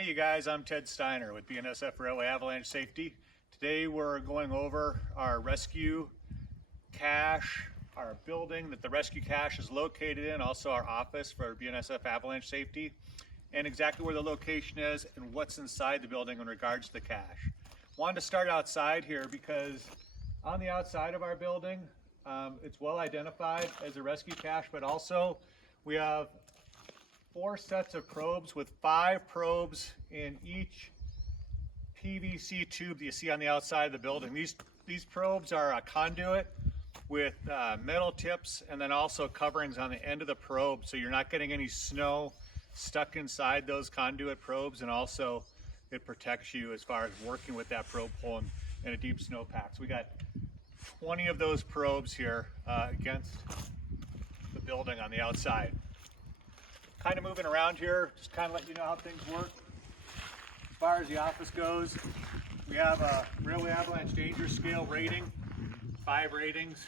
Hey you guys, I'm Ted Steiner with BNSF Avalanche Safety. Today we're going over our rescue cache, our building that the rescue cache is located in, also our office for BNSF Avalanche Safety, and exactly where the location is and what's inside the building in regards to the cache. Wanted to start outside here because on the outside of our building, it's well identified as a rescue cache, but also we have 4 sets of probes with 5 probes in each PVC tube that you see on the outside of the building. These probes are a conduit with metal tips and then also coverings on the end of the probe, so you're not getting any snow stuck inside those conduit probes, and also it protects you as far as working with that probe pole in a deep snowpack. So we got 20 of those probes here against the building on the outside. Kind of moving around here, just kind of let you know how things work. As far as the office goes, we have a Railway Avalanche Danger Scale rating, 5 ratings,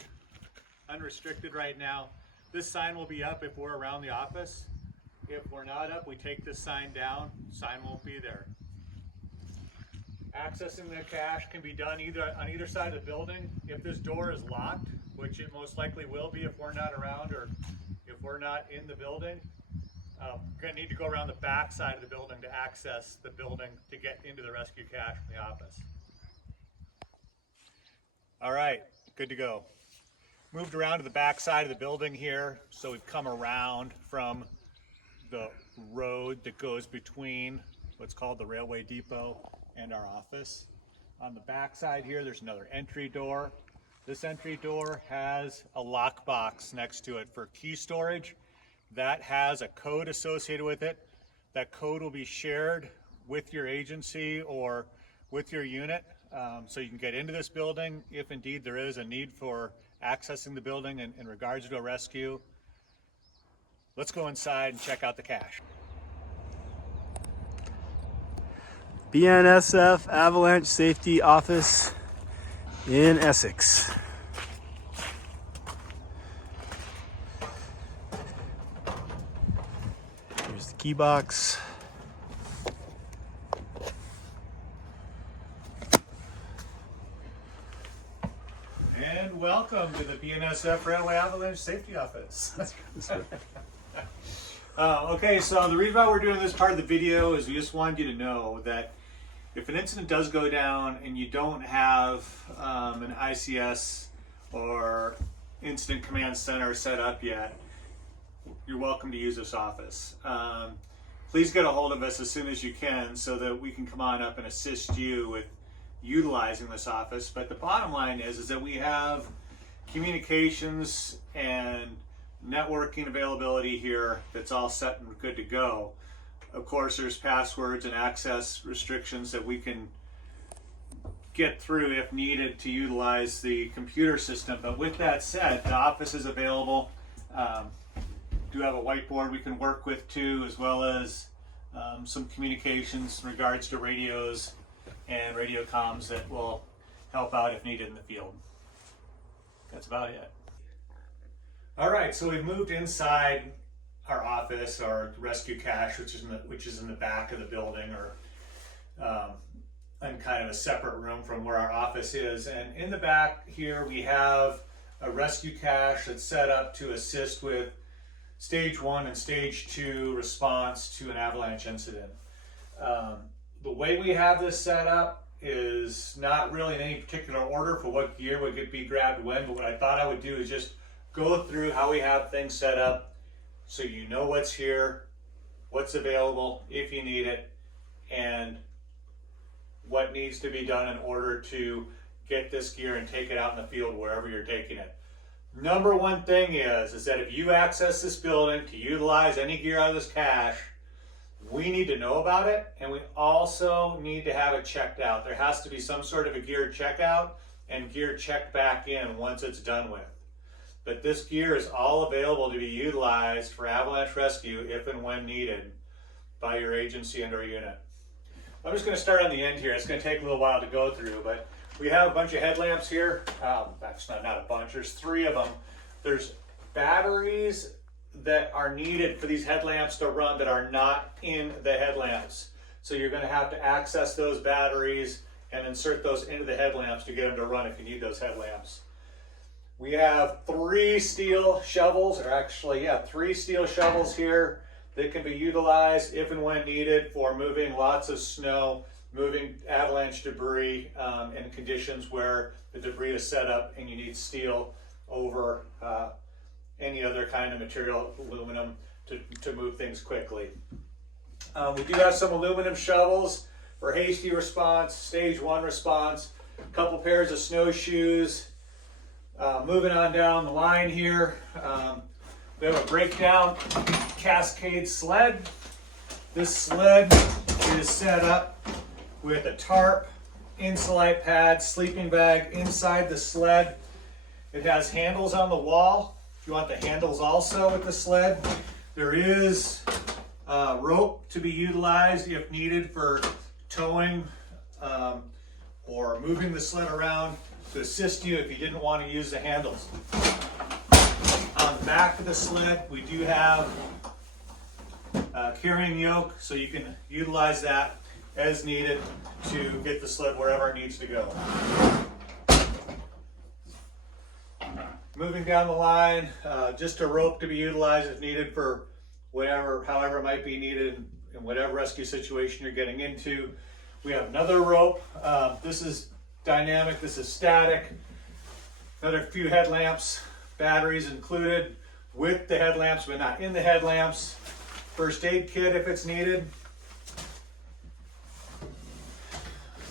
unrestricted right now. This sign will be up if we're around the office. If we're not up, we take this sign down, sign won't be there. Accessing the cache can be done either on either side of the building. If this door is locked, which it most likely will be if we're not around or if we're not in the building, we're going to need to go around the back side of the building to access the building to get into the rescue cache from the office. All right, good to go. Moved around to the back side of the building here, so we've come around from the road that goes between what's called the railway depot and our office. On the back side here, there's another entry door. This entry door has a lockbox next to it for key storage. That has a code associated with it. That code will be shared with your agency or with your unit, so you can get into this building if indeed there is a need for accessing the building in regards to a rescue. Let's go inside and check out the cache. BNSF Avalanche Safety Office in Essex. Here's the key box. And welcome to the BNSF Railway Avalanche Safety Office. Okay, so the reason why we're doing this part of the video is we just wanted you to know that if an incident does go down and you don't have an ICS or Incident Command Center set up yet, you're welcome to use this office. Please get a hold of us as soon as you can so that we can come on up and assist you with utilizing this office. But the bottom line is that we have communications and networking availability here that's all set and good to go. Of course, there's passwords and access restrictions that we can get through if needed to utilize the computer system. But with that said, the office is available. Do have a whiteboard we can work with too, as well as some communications in regards to radios and radio comms that will help out if needed in the field. That's about it. All right, so we've moved inside our office, our rescue cache, which is in the back of the building, or in kind of a separate room from where our office is. And in the back here, we have a rescue cache that's set up to assist with Stage 1 and Stage 2 response to an avalanche incident. The way we have this set up is not really in any particular order for what gear would be grabbed when, but what I thought I would do is just go through how we have things set up so you know what's here, what's available if you need it, and what needs to be done in order to get this gear and take it out in the field wherever you're taking it. Number one thing is that if you access this building to utilize any gear out of this cache, we need to know about it, and we also need to have it checked out. There has to be some sort of a gear checkout and gear checked back in once it's done with. But this gear is all available to be utilized for avalanche rescue if and when needed by your agency and or unit. I'm just going to start on the end here. It's going to take a little while to go through, but we have a bunch of headlamps here. That's not a bunch, there's 3 of them. There's batteries that are needed for these headlamps to run that are not in the headlamps. So you're going to have to access those batteries and insert those into the headlamps to get them to run if you need those headlamps. We have 3 steel shovels, or actually, yeah, 3 steel shovels here that can be utilized if and when needed for moving lots of snow, moving avalanche debris in conditions where the debris is set up and you need steel over any other kind of material, aluminum, to move things quickly. We do have some aluminum shovels for hasty response, stage 1 response, a couple pairs of snowshoes. Moving on down the line here, we have a breakdown Cascade sled. This sled is set up with a tarp, insulate pad, sleeping bag inside the sled. It has handles on the wall. If you want the handles also with the sled, there is rope to be utilized if needed for towing or moving the sled around to assist you if you didn't want to use the handles. On the back of the sled, we do have a carrying yoke, so you can utilize that as needed to get the sled wherever it needs to go. Moving down the line, just a rope to be utilized if needed for however it might be needed in whatever rescue situation you're getting into. We have another rope. This is dynamic, this is static. Another few headlamps, batteries included with the headlamps but not in the headlamps. First aid kit if it's needed.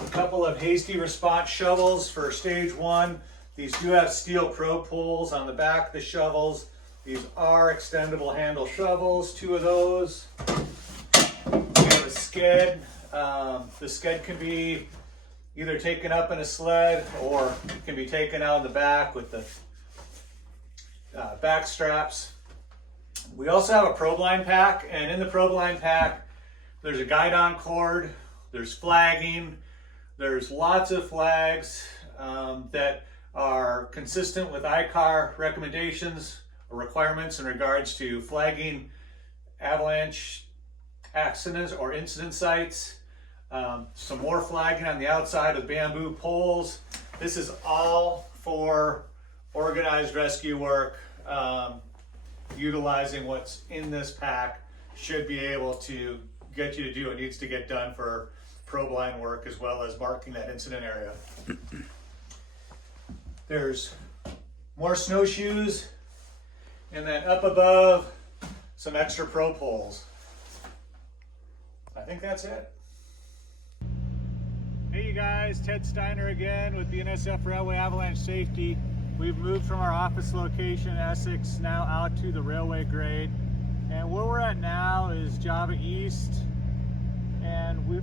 A couple of hasty response shovels for stage 1. These do have steel probe pulls on the back of the shovels. These are extendable handle shovels, 2 of those. We have a sked. The sked can be either taken up in a sled or can be taken out in the back with the back straps. We also have a probe line pack, and in the probe line pack there's a guide-on cord, there's flagging, there's lots of flags that are consistent with ICAR recommendations or requirements in regards to flagging avalanche accidents or incident sites. Some more flagging on the outside with bamboo poles. This is all for organized rescue work. Utilizing what's in this pack should be able to get you to do what needs to get done for probe line work as well as marking that incident area. There's more snowshoes, and then up above some extra probe poles. I think that's it. Hey you guys, Ted Steiner again with BNSF Railway Avalanche Safety. We've moved from our office location, Essex, now out to the railway grade. And where we're at now is Java East, and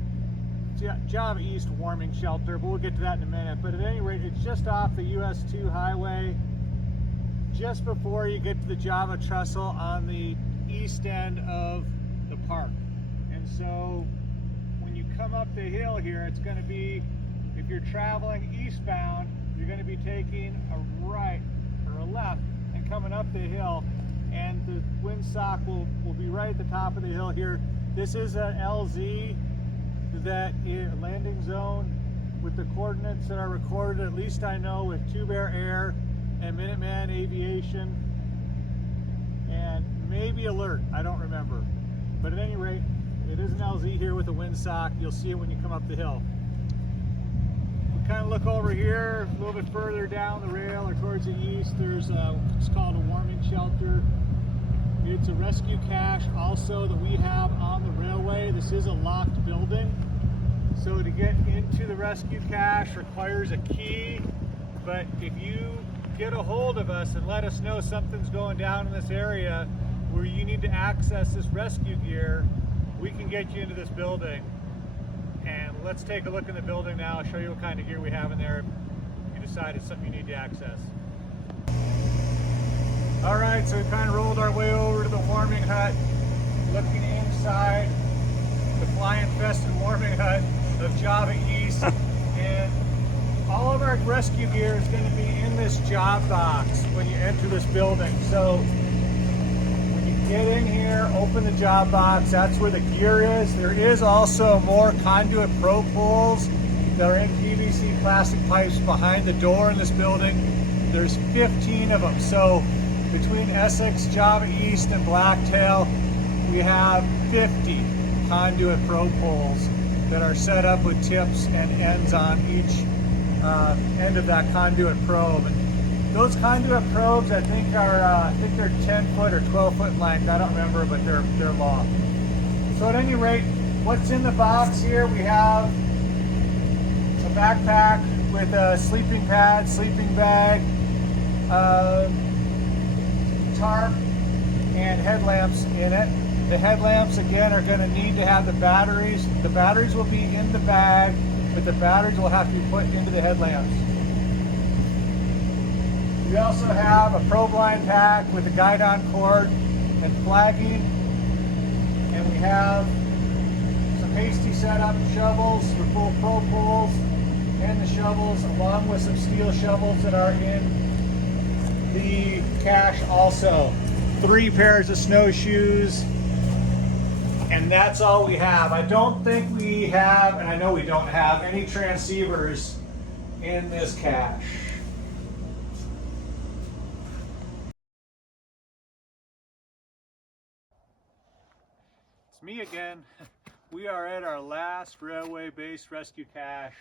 Java East warming shelter, but we'll get to that in a minute. But at any rate, it's just off the US 2 highway, just before you get to the Java Trestle on the east end of the park. And so when you come up the hill here, it's going to be, if you're traveling eastbound, you're going to be taking a right or a left and coming up the hill, and the windsock will be right at the top of the hill here. This is an LZ, that is landing zone with the coordinates that are recorded, at least I know, with Tube Air Air and Minuteman Aviation and maybe Alert, I don't remember. But at any rate, it is an LZ here with a windsock. You'll see it when you come up the hill. We kind of look over here, a little bit further down the rail or towards the east, there's it's called a warming shelter. It's a rescue cache also that we have on the railway. This is a locked building, so to get into the rescue cache requires a key. But if you get a hold of us and let us know something's going down in this area where you need to access this rescue gear, we can get you into this building. And let's take a look in the building now. I'll show you what kind of gear we have in there if you decide it's something you need to access. All right, so we kind of rolled our way over to the warming hut, looking inside the fly-infested warming hut of Java East. And all of our rescue gear is going to be in this job box when you enter this building. So when you get in here, open the job box. That's where the gear is. There is also more conduit pro poles that are in PVC plastic pipes behind the door in this building. There's 15 of them. So between Essex, Java East, and Blacktail, we have 50 conduit pro poles that are set up with tips and ends on each end of that conduit probe. And those conduit probes, I think they're 10 foot or 12 foot in length. I don't remember, but they're long. So at any rate, what's in the box here? We have a backpack with a sleeping pad, sleeping bag, tarp, and headlamps in it. The headlamps, again, are going to need to have the batteries. The batteries will be in the bag, but the batteries will have to be put into the headlamps. We also have a probe line pack with a guide-on cord and flagging. And we have some hasty setup shovels for full probe poles and the shovels, along with some steel shovels that are in the cache also. 3 pairs of snowshoes. And that's all we have. I don't think we have, and I know we don't have, any transceivers in this cache. It's me again. We are at our last railway-based rescue cache.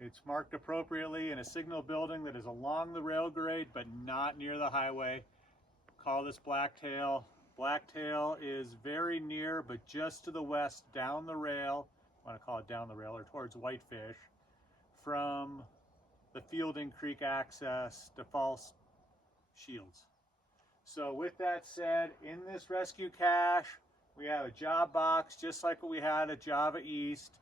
It's marked appropriately in a signal building that is along the rail grade but not near the highway. Call this Blacktail. Blacktail is very near, but just to the west, down the rail, I want to call it down the rail, or towards Whitefish, from the Fielding Creek access to False Shields. So with that said, in this rescue cache, we have a job box, just like what we had at Java East.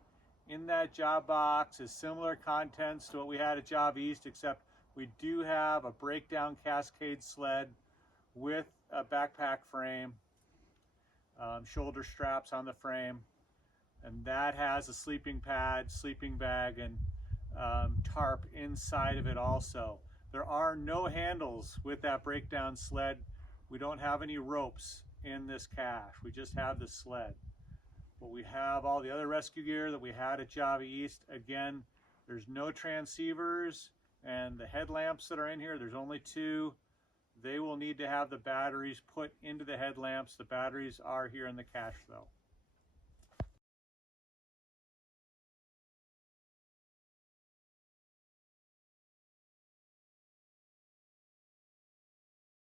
In that job box is similar contents to what we had at Java East, except we do have a breakdown Cascade sled with a backpack frame, shoulder straps on the frame, and that has a sleeping pad, sleeping bag, and tarp inside of it also. There are no handles with that breakdown sled. We don't have any ropes in this cache. We just have the sled. But we have all the other rescue gear that we had at Java East. Again, there's no transceivers, and the headlamps that are in here, there's only 2. They will need to have the batteries put into the headlamps. The batteries are here in the cache though.